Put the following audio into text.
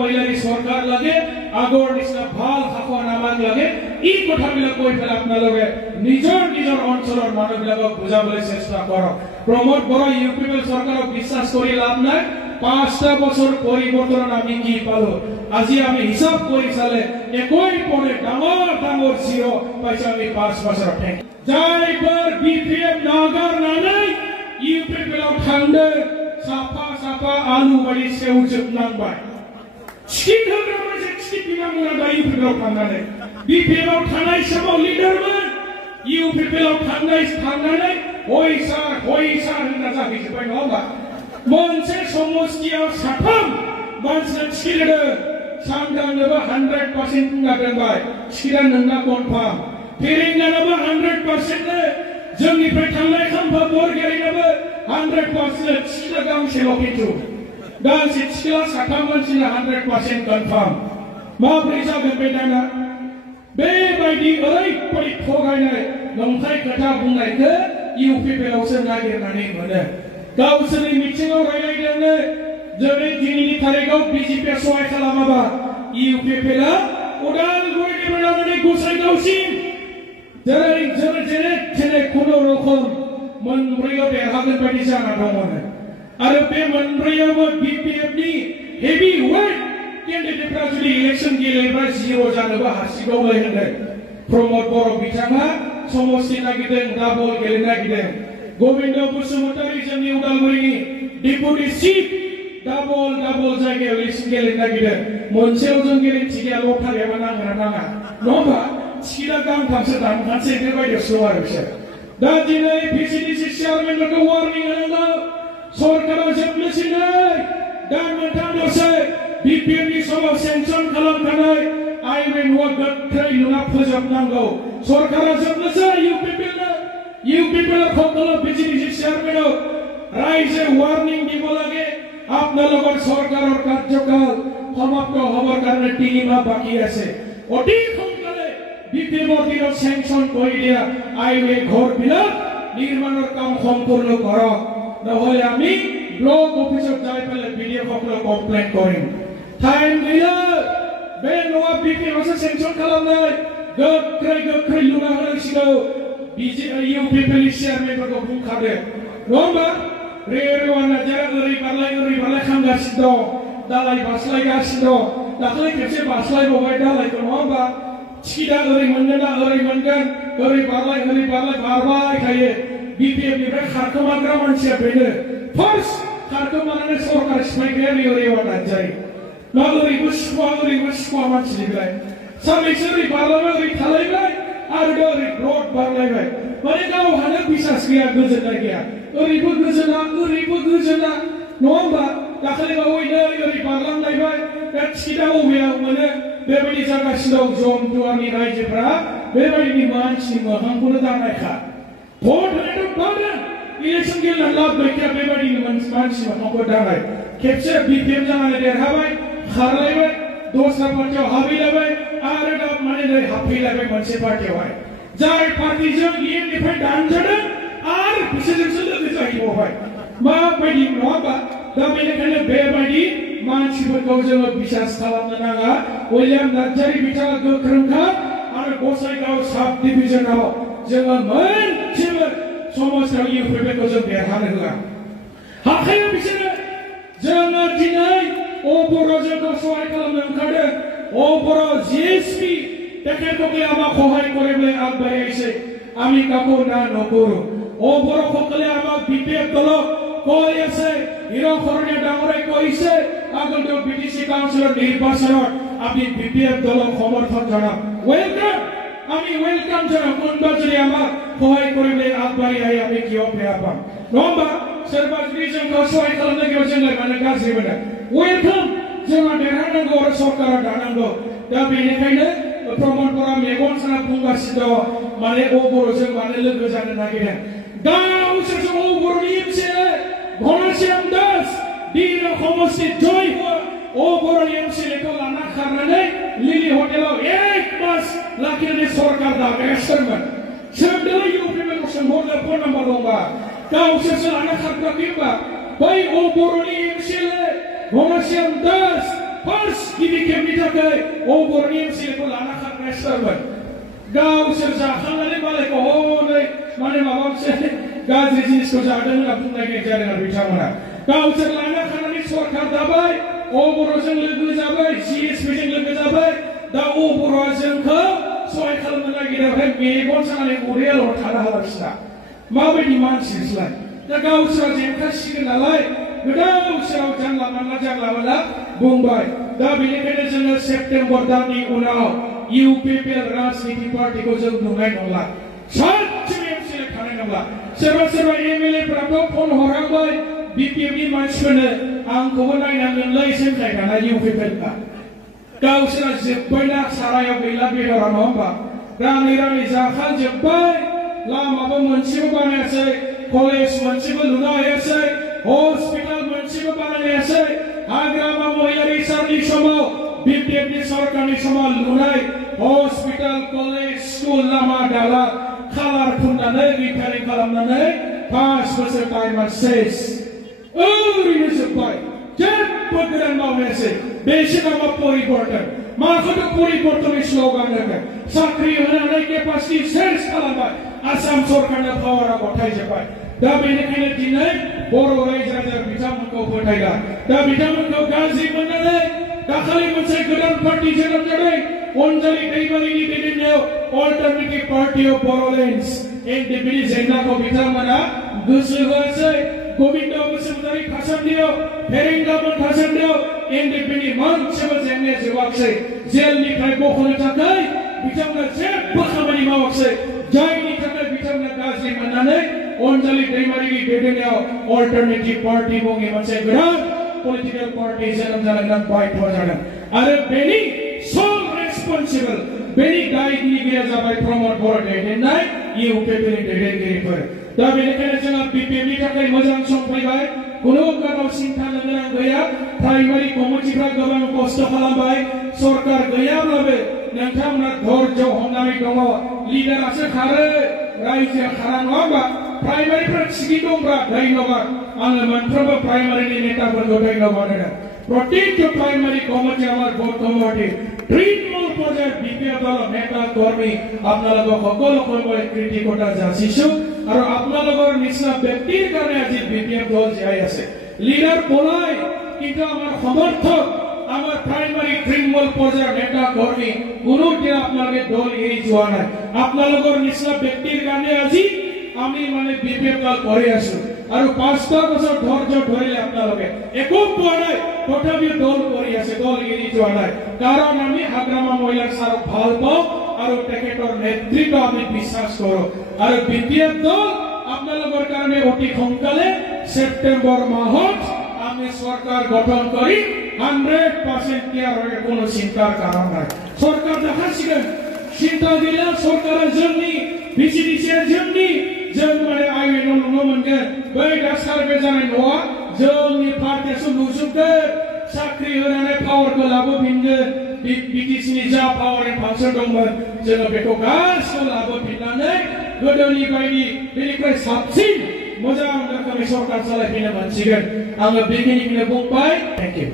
महिलारी सरकार लगे आगोर निस्ना ভাল শাসন আমাক লাগে এই কথাবিলাক কৈ ফেলে আপোনালোকে নিজৰ নিজৰ অঞ্চলৰ মানুহবিলাকক বুজাবলৈ চেষ্টা কৰক প্ৰমোদ বড়া ইউপিএল চৰকাৰক বিশ্বাস কৰি লাভ নাই 5টা বছৰ পৰিৱৰ্তন আমি কি পালো আজি আমি হিসাব কৰি চালে একই পৰে ডাঙৰ ডাঙৰ জিৰো পাইছে আমি 5 বছৰ ঠেক যাইবাৰ বিপিএম নাগাৰ নানাই ইউপিএল থান্ডার সাফা সাফা আলু বাড়ি সেউ জুবনাংবাই সিধরা মাঝে সিপিএম মুরাদা ইউপিএল থান্ডারে বিপিএল থানাই সব লিডারমান ইউপিএল থান্ডারে হইসা হইনা যাবিছে পাই নবা मोनसे समस्तियाव साथाम मानसिया थिखिदो सांग्रांनोबो 100% बुंनांबाय थिखिदा नोंना कनफार्म फेरेंगानोबो 100% जोंनिफ्राय थांनाय खाम्फा बरगेरिनोबो 100% थिखिदा गांसेल' खिन्थु गांसे थिखिला साथाम मानसिना 100% कनफार्म माब्रै जागोन बे दाना बेबायदि ओरैबायदि थगायनाय नंखाय खोथा बुंनायखौ इउपिपिएलआवसो नागिरनानै मोनो गावसोरनि मिथिङाव रायलायदोंनो जेरै दिनैनि थारिखआव बिजेपिआ सहाय खालामाबा इउपिपिएलआ उदालगुरिनिफ्राय लानानै गसाइगावसिम जेरै खुनुरुखुम मोनब्रैयाव देरहागोन बायदि जाना दंमोन आरो बे मोनब्रैयावबो बिपिएफनि हेभि वेट केन्डिडेटफ्रा जुदि इलेक्सन गेलेबा जिर' जानोबो हासिगौलाय होनदों प्रमोद बर' बिथाङा समस्ति नागिरदों डाबल गेलेनो नागिरदों गोविंद बसुमतारी जोंनि उदालगुरिनि डेपुटि चिफ डाबल जायगायाव इलेक्सन गेलेनो नागिरदों मोनसेयाव जों गेरेन्टि गैया लटारियाबो नांगोना नाङा नङा थिखिदा गांथामसो दानखानोसै बेबायदियावसो दं आरो बिसोर दा दिनै भिसिडिसि चेयारमेनफोरखौ वार्निं होनांगौ सरकारा जोबनोसैलै दान मोनथामल'सै बिपिएफनि समाव सेंसन खालामखानाय आइवे न'आ गोख्रै लुना फोजोबनांगौ सरकारा जोबनोसै ইউপিপিএল সকল বিজেপি চেয়ারম্যান রাইজে ওয়ার্নিং দিব লাগে আপোনালোকৰ সরকারের কার্যকাল সমাপ্ত হবার কারণে 3 মাহ বাকি আছে অতি সোনকালে বিপিএফৰ স্যাংশন কৰি দিয়া আইৱে ঘৰবিলাক নিৰ্মাণৰ কাম সম্পূৰ্ণ কৰক নহলে আমি ব্লক অফিসত যাই পেলাই বিডিএফ সকলক কমপ্লেইন কৰিম টাইম গিলা বে ন'आ বিপিএফ স্যাংশন খালামनाय गोख्रै लुना होनांसिगौ इउपिपिएल चेयारमेनफोरखौ बुंखादो नङा होमबा रेवाना जेरा ओरै बारलाय खामगासिनो दं दालाय बास्लायगासिनो दं दाखालि खेबसे बास्लायबावबाय दालायखौ नङा होमबा थिखिदा ओरै मोनगोन ना ओरै मोनगोन ओरै बारलाय बारबाय थायो बिपिएफनिफ्राय खारखोमाग्रा मानसिया बेनो फार्स्ट खारखोमानानै सरकार सिफायग्राया रेवाना जायो ना ओरैबो सुखुवा मानसिनिफ्राय सानैसो ओरै बारलायबाय ओरै थालायबाय आरो ओरै ब्लड बारलायबाय माने गावहानो बिसास गैया गोजोननाय गैया ओरैबो गोजोना नङा होमबा दाखालि बावैनो ओरै बारलांलायबाय दा थिखिदा बबेयाव मोनो बेबायदि जागासिनो दं जमदुवारनि रायजोफ्रा बेबायदिनि मानसिनि मोखांखौनो दानायखा भट होनायथ' बादों इलेक्सन गेलेनानै लाब गैखाया बेबायदिनि मानसि मोखांखौ दानाय खेबसे बिपिएफ जानानै देरहाबाय खारलायबाय दस्रा पार्टियाव हाबहैलायबाय आरो दा माने नै हाबफैलायबाय मोनसे पार्टियावहाय जाय पार्टिजों इएमनिफ्राय दानजादों आरो बिसोरजोंसो लोगो जाहैबावबाय माबायदि नङा होमबा दा बेनिखायनो बेबायदि मानसिफोरखौ जोङो बिसास खालामनो नाङा उइलियाम नार्जारी बिथाङा गोख्रोंखा आरो गसाइगाव साब डिभिजनाव जोङो मोनसेबो समाजाव इउपिपिएलखौ जों देरहानो होआ हाखाया बिसोरो जोङो दिनै অপরাধ जोंखौ সহায় খালামनो ओंखारदों অপরাধ জিএসপি তেখেতসকলে আমাক সহায় কৰিবলৈ আগবাঢ়িছে আমি কাকো না নকৰো অপরাধসকলে আমাক বিপিএফ দলক কৈ আছে হিৰকৰণীয়া ডাঙৰে কৈছে আগন্তুক বিটিসি কাউন্সিলৰ নিৰ্বাচনত আমি বিপিএফ দলক সমৰ্থন জনাম ওয়েলকাম আমি ওয়েলকাম জনাম কোনবা যদি আমাক সহায় কৰিবলৈ আগবাঢ়ি আহি আমি কিয় বেয়া পাম নবা सोरबा जुदि जोंखौ सहाय खालामनो नागिरो जोंलाय मानो गाज्रि मोनो वेलकाम जोंहा देरहानांगौ आरो सरकारा दानांगौ दा बेनिखायनो प्रमोद बर'आ मेगन साना बुंगासिनो दं माने बर'जों मानो लोगो जानो नागिरदों गावसोरसो बर'नि एमसिएलए घनश्याम दास दिन समस्ति जय हो बर'नि एमसिएलएखौ लाना खारनानै लिलि हटेलाव 1 मास लाखिनानै सरकार दागासिनोमोन सोंदोंलै इउपिपिएलखौ सोंहरनो फन नाम्बार दंबा गावसोरसो लाना खारग्राखै होनबा बै बर'नि एमसिएलए घनश्याम दास फार्स्ट थाखाय अबरनि एमसिखौ लाना खारगासिनोमोन गावसोर जाखांनानै मालायखौ हनै माने माबा मोनसे गाज्रि जिनिसखौ जादों होनना बुंनाय जादों आरो बिथांमोना गावसोर लाना खानानै सरखार दाबाय अबरजों लोगो जाबाय जिएसपिजों लोगो जाबाय दा अबरआ जोंखौ सहाय खालामनो नागिरो ओमफ्राय मेगन सानानै उदैयाल' थानो हालासिना माबायदि मानसि बिसोरलाय दा गावसोरा जेंखासिगोन नालाय गोदाव जानला मानला बुंबाय दा बेनिखायनो जोङो सेप्तेम्बर दाननि उनाव इउपिपिएल राजनीति पार्टीखौ जों नुनाय नंला सानसेबो एमसिएल थानाय नंला सोरबा एमएलएफ्राबो फन हरहांबाय बिपिएफनि मानसिफोरनो आंखौबो नायनांगोनलै सेमखाय थानाय इउपिपिएलआ गावसोरा जोब्बायना सारायाव गैला बेदरा नङा होमबा रानै जाखांजोब्बाय लामाबो मोनसेबो बानायासै कलेज मोनसेबो लुनो हायासै हस्पिटाल मोनसेबो बानायासै हाग्रामा महिलारि सारनि समाव बिपिएफनि सरकारनि समाव लुनाय हस्पिटाल कलेज स्कुल लामा दाला खालार फुननानै रिपेयारिं खालामनानै 5 बोसोर टाइमा सेस ओरैनो जोब्बाय जेबो गोदान मावनायासै बेसो नामा परिबर्तन माखौथ' परिबर्तननि स्ल'गान होगोन साख्रि होनानै केपासिटि सेन्स खालामबाय आसाम सरकारनो पावारा गथायजोब्बाय दा बेनिखायनो दिनै बर' रायजो राजा बिथांमोनखौ फोथायला दा बिथांमोनखौ गाज्रि मोननानै दाखालि मोनसे गोदान पार्टी जोनोम जादों अनजालि दैमारिनि दैदेननायाव अल्टारनेटिभ पार्टी अफ बर'लेण्ड एनडिपिनि जेंनाखौ बिथांमोना गोसो होआसै गोविंद बसुमतारी थासान्दियाव फेरेंगामोन थासान्दियाव एनडिपिनि मोनसेबो जेंनाया जोबाखै जेलनिफ्राय बख'नो थाखाय बिथांमोना जेबो खामानि मावाखै जायनि थाखाय बिथांमोना गाज्रि मोननानै अनजालि दैमारिनि दैदेननायाव अल्टारनेटिभ पार्टी मुंनि मोनसे गोदान पलिटिकल पार्टी जोनोम जानो गोनां बाध्य जादों आरो बेनि सल रेसपन्सिबल बेनि दायनिगिरिया जाबाय प्रमद बर' दैदेननाय इउपिपिनि दैदेनगिरिफोर दा बेनिखायनो जोंहा बिपिएफनि थाखाय मोजां सम फैबाय कुनु कारनाव सिन्था गोनां गैया प्राइमारि कमिटिफ्रा गोबां खस्थ' खालामबाय सरकार गैयाब्लाबो नोंथांमोना धैर्य हमनानै दङ लिडारासो खारो रायजोआ खारा नङा होमबा प्राइमारिफ्रा थिगै दंब्ला धन्यबाद आङो मोनफ्रोमबो प्राइमारिनि नेताफोरखौ धन्यबाद होनो प्रत्येक प्राइमारी कमिटी আমার ভোট কমিটি তৃণমূল পর্যায়ে বিপিএফ দল নেতা কর্মী আপোনালোকক সকলোকে কৃতি কটা যাচিছো আৰু আপোনালোকৰ নিচিনা ব্যক্তিৰ কাৰণে আজি বিপিএফ দল জীয়াই আছে লিডাৰ পলাই কিন্তু আমাৰ সমৰ্থক আমার প্রাইমারি তৃণমূল পর্যায়ের নেতা কর্মী কোনোদিন আপোনালোকে দল এৰি যোৱা নাই আপোনালোকৰ নিচিনা ব্যক্তিৰ কাৰণে আজি আমি মানে বিপিএফ দল কৰি আছো আৰু 5টা বছৰ ধৈৰ্য ধৰিলে আপোনালোকে একো পোৱা নাই তথাপি দল কৰি আছে দল এৰি যোৱা নাই কাৰণ আমি হাগ্ৰামা মহিলাৰ সাৰক ভাল পাওঁ আৰু তেখেতৰ নেতৃত্ব আমি বিশ্বাস কৰো আৰু বিপিএফ দল আপোনালোকৰ কাৰণে অতি সোনকালে সেপ্টেম্বৰ মাহত আমি সরকার গঠন করি 100% কেয়ারের কোনো চিন্তার কারণ নাই সরকার দেখাচ্ছিলেন চিন্তা দিলেন সরকারের জন্য বিসিডিসির জন্য जों माने आइएन नुनो मोनगोन बै दा सार्भे जानाय न'आ जोंनि पार्टियासो लुजोबगोन साख्रि होनानै पावारखौ लाबोफिनगोन बिटिसिनि जा पावार एन्ड फांसन दंमोन जोङो बेखौ गासिबो लाबोफिननानै गोदोनि बायदि बेनिफ्राय साबसिन मोजां रोखोमै सरकार सालायफिननो मोनसिगोन आङो बेखिनिखौनो बुंबाय थेंक इउ